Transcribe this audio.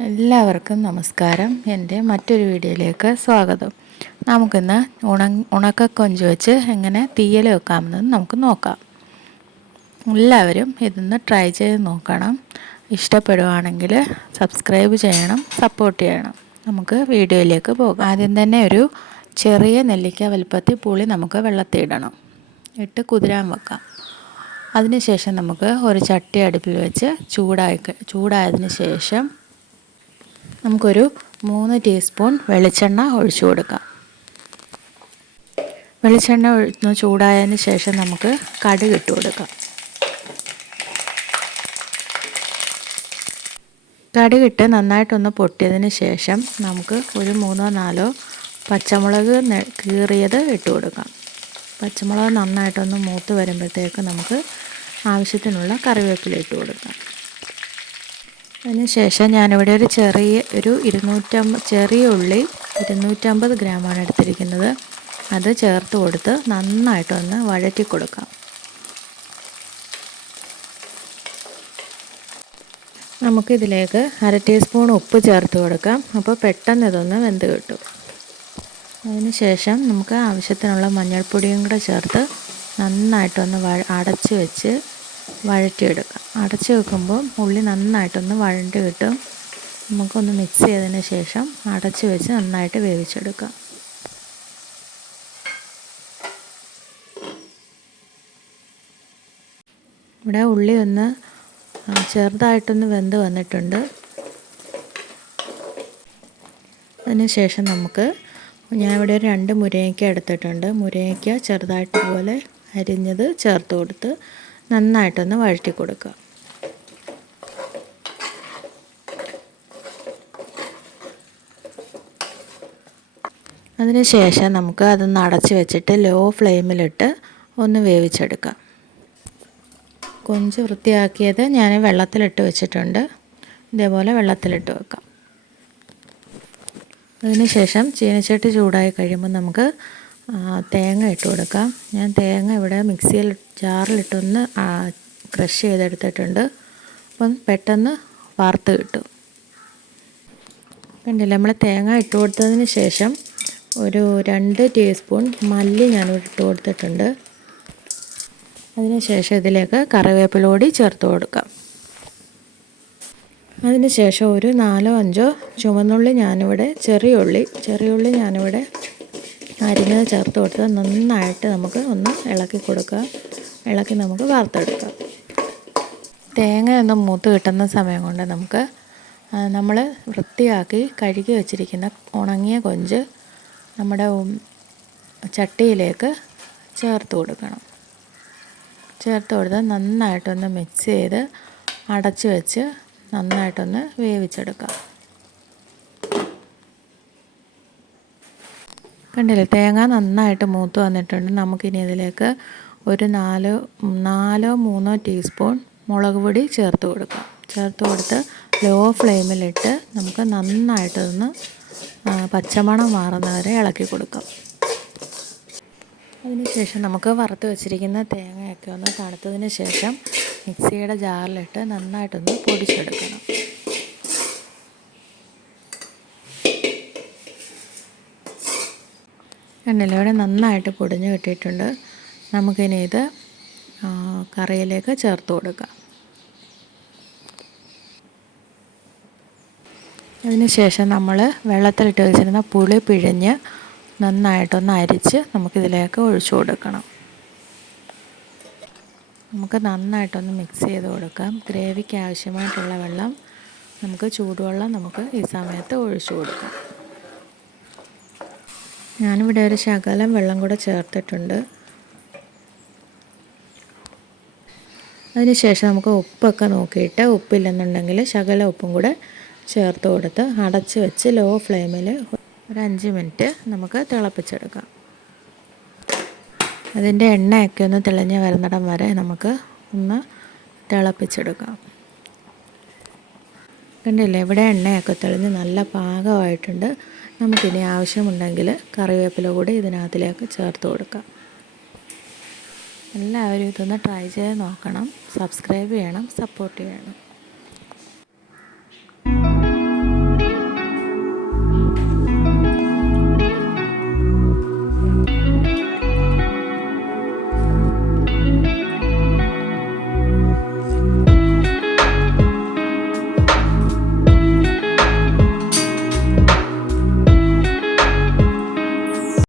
എല്ലാവർക്കും നമസ്കാരം. എൻ്റെ മറ്റൊരു വീഡിയോയിലേക്ക് സ്വാഗതം. നമുക്കിന്ന് ഉണക്കക്കൊഞ്ച് വെച്ച് എങ്ങനെ തീയൽ വെക്കാമെന്ന് നമുക്ക് നോക്കാം. എല്ലാവരും ഇതൊന്ന് ട്രൈ ചെയ്ത് നോക്കണം. ഇഷ്ടപ്പെടുവാണെങ്കിൽ സബ്സ്ക്രൈബ് ചെയ്യണം, സപ്പോർട്ട് ചെയ്യണം. നമുക്ക് വീഡിയോയിലേക്ക് പോകാം. ആദ്യം തന്നെ ഒരു ചെറിയ നെല്ലിക്ക വലുപ്പത്തിൽ പുളി നമുക്ക് വെള്ളത്തിലിടണം, ഇട്ട് കുതിരാൻ വെക്കാം. അതിനുശേഷം നമുക്ക് ഒരു ചട്ടി അടുപ്പിൽ വെച്ച് ചൂടായതിന് ശേഷം നമുക്കൊരു 3 ടീസ്പൂൺ വെളിച്ചെണ്ണ ഒഴിച്ചു കൊടുക്കാം. വെളിച്ചെണ്ണ ഒന്ന് ചൂടായതിന് ശേഷം നമുക്ക് കടുക് ഇട്ട് കൊടുക്കാം. കടുകിട്ട് നന്നായിട്ടൊന്ന് പൊട്ടിയതിന് ശേഷം നമുക്ക് ഒരു 3-4 പച്ചമുളക് കീറിയത് ഇട്ട് കൊടുക്കാം. പച്ചമുളക് നന്നായിട്ടൊന്ന് മൂത്ത് വരുമ്പോഴത്തേക്ക് നമുക്ക് ആവശ്യത്തിനുള്ള കറിവേപ്പില ഇട്ട് കൊടുക്കാം. അതിനുശേഷം ഞാനിവിടെ ഒരു ചെറിയ ഉള്ളി 250 ഗ്രാമാണ് എടുത്തിരിക്കുന്നത്. അത് ചേർത്ത് കൊടുത്ത് നന്നായിട്ടൊന്ന് വഴറ്റി കൊടുക്കാം. നമുക്കിതിലേക്ക് 1/2 ടീസ്പൂൺ ഉപ്പ് ചേർത്ത് കൊടുക്കാം. അപ്പോൾ പെട്ടെന്ന് ഇതൊന്ന് വെന്ത് കിട്ടും. അതിനുശേഷം നമുക്ക് ആവശ്യത്തിനുള്ള മഞ്ഞൾപ്പൊടിയും കൂടെ ചേർത്ത് നന്നായിട്ടൊന്ന് അടച്ച് വെച്ച് വഴറ്റിയെടുക്കാം. അടച്ച് വെക്കുമ്പോൾ ഉള്ളി നന്നായിട്ടൊന്ന് വഴണ്ടി കിട്ടും. നമുക്കൊന്ന് മിക്സ് ചെയ്തതിന് ശേഷം അടച്ച് വെച്ച് നന്നായിട്ട് വേവിച്ചെടുക്കാം. ഇവിടെ ഉള്ളി ഒന്ന് ചെറുതായിട്ടൊന്ന് വെന്ത് വന്നിട്ടുണ്ട്. അതിനുശേഷം ഞാൻ ഇവിടെ 2 മുരിങ്ങയ്ക്ക എടുത്തിട്ടുണ്ട്. മുരിങ്ങയ്ക്ക ചെറുതായിട്ട് പോലെ അരിഞ്ഞത് ചേർത്ത് കൊടുത്ത് നന്നായിട്ടൊന്ന് വഴറ്റി കൊടുക്കുക. അതിനുശേഷം നമുക്ക് അതൊന്ന് അടച്ച് വെച്ചിട്ട് ലോ ഫ്ലെയിമിലിട്ട് ഒന്ന് വേവിച്ചെടുക്കാം. കൊഞ്ച് വൃത്തിയാക്കിയത് ഞാൻ വെള്ളത്തിലിട്ട് വെച്ചിട്ടുണ്ട്. ഇതേപോലെ വെള്ളത്തിലിട്ട് വെക്കാം. അതിനുശേഷം ചീനച്ചട്ടി ചൂടായി കഴിയുമ്പോൾ നമുക്ക് തേങ്ങ ഇട്ട് കൊടുക്കാം. ഞാൻ തേങ്ങ ഇവിടെ മിക്സിയിൽ ജാറിലിട്ടൊന്ന് ക്രഷ് ചെയ്തെടുത്തിട്ടുണ്ട്. അപ്പം പെട്ടെന്ന് വറുത്ത് കിട്ടും. കണ്ടില്ലേ, നമ്മൾ തേങ്ങ ഇട്ട് കൊടുത്തതിന് ശേഷം ഒരു 2 ടീസ്പൂൺ മല്ലി ഞാനിവിടെ ഇട്ട് കൊടുത്തിട്ടുണ്ട്. അതിനുശേഷം ഇതിലേക്ക് കറിവേപ്പില കൂടി ചേർത്ത് കൊടുക്കാം. അതിനുശേഷം ഒരു 4-5 ചുവന്നുള്ളി ചെറിയുള്ളി ഞാനിവിടെ അരിഞ്ഞത് ചേർത്ത് കൊടുത്ത് നന്നായിട്ട് നമുക്ക് ഒന്ന് ഇളക്കി കൊടുക്കാം. ഇളക്കി നമുക്ക് വറുത്തെടുക്കാം. തേങ്ങ ഒന്ന് മൂത്ത് കിട്ടുന്ന സമയം കൊണ്ട് നമുക്ക് നമ്മൾ വൃത്തിയാക്കി കഴുകി വെച്ചിരിക്കുന്ന ഉണങ്ങിയ കൊഞ്ച് നമ്മുടെ ചട്ടിയിലേക്ക് ചേർത്ത് കൊടുക്കണം. ചേർത്ത് കൊടുത്ത് നന്നായിട്ടൊന്ന് മിക്സ് ചെയ്ത് അടച്ച് വെച്ച് നന്നായിട്ടൊന്ന് വേവിച്ചെടുക്കാം. കണ്ടില്ലേ, തേങ്ങ നന്നായിട്ട് മൂത്ത് വന്നിട്ടുണ്ട്. നമുക്കിനി ഇതിലേക്ക് ഒരു 4-3 ടീസ്പൂൺ മുളക് പൊടി ചേർത്ത് കൊടുക്കാം. ചേർത്ത് കൊടുത്ത് ലോ ഫ്ലെയിമിലിട്ട് നമുക്ക് നന്നായിട്ടൊന്ന് പച്ചമണം മാറുന്നവരെ ഇളക്കി കൊടുക്കാം. അതിനുശേഷം നമുക്ക് വറുത്ത് വെച്ചിരിക്കുന്ന തേങ്ങയൊക്കെ ഒന്ന് തണുത്തതിന് ശേഷം മിക്സിയുടെ ജാറിലിട്ട് നന്നായിട്ടൊന്ന് പൊടിച്ചെടുക്കണം. കണ്ടില്ലേ, ഇവിടെ നന്നായിട്ട് പൊടിഞ്ഞ് കിട്ടിയിട്ടുണ്ട്. നമുക്കിനി ഇത് കറിയിലേക്ക് ചേർത്ത് കൊടുക്കാം. അതിനുശേഷം നമ്മൾ വെള്ളത്തിലിട്ട് വെച്ചിരുന്ന പുളി പിഴിഞ്ഞ് നന്നായിട്ടൊന്ന് അരിച്ച് നമുക്കിതിലേക്ക് ഒഴിച്ചു കൊടുക്കണം. നമുക്ക് നന്നായിട്ടൊന്ന് മിക്സ് ചെയ്ത് കൊടുക്കാം. ഗ്രേവിക്ക് ആവശ്യമായിട്ടുള്ള വെള്ളം ചൂടുവെള്ളം നമുക്ക് ഈ സമയത്ത് ഒഴിച്ചു കൊടുക്കാം. ഞാനിവിടെ ഒരു ശകലം വെള്ളം കൂടെ ചേർത്തിട്ടുണ്ട്. അതിനുശേഷം നമുക്ക് ഉപ്പൊക്കെ നോക്കിയിട്ട് ഉപ്പില്ലെന്നുണ്ടെങ്കിൽ ശകലം ഉപ്പും കൂടെ ചേർത്ത് കൊടുത്ത് അടച്ച് വെച്ച് ലോ ഫ്ലെയിമിൽ ഒരു 5 മിനിറ്റ് നമുക്ക് തിളപ്പിച്ചെടുക്കാം. അതിൻ്റെ എണ്ണയൊക്കെ ഒന്ന് തെളിഞ്ഞ് വരുന്നിടം വരെ നമുക്ക് ഒന്ന് തിളപ്പിച്ചെടുക്കാം. കണ്ടില്ലേ, ഇവിടെ എണ്ണയൊക്കെ തെളിഞ്ഞ് നല്ല പാകമായിട്ടുണ്ട്. നമുക്കിനി ആവശ്യമുണ്ടെങ്കിൽ കറിവേപ്പില കൂടി ഇതിനകത്തിലേക്ക് ചേർത്ത് കൊടുക്കാം. എല്ലാവരും ഇതൊന്ന് ട്രൈ ചെയ്ത് നോക്കണം. സബ്സ്ക്രൈബ് ചെയ്യണം, സപ്പോർട്ട് ചെയ്യണം.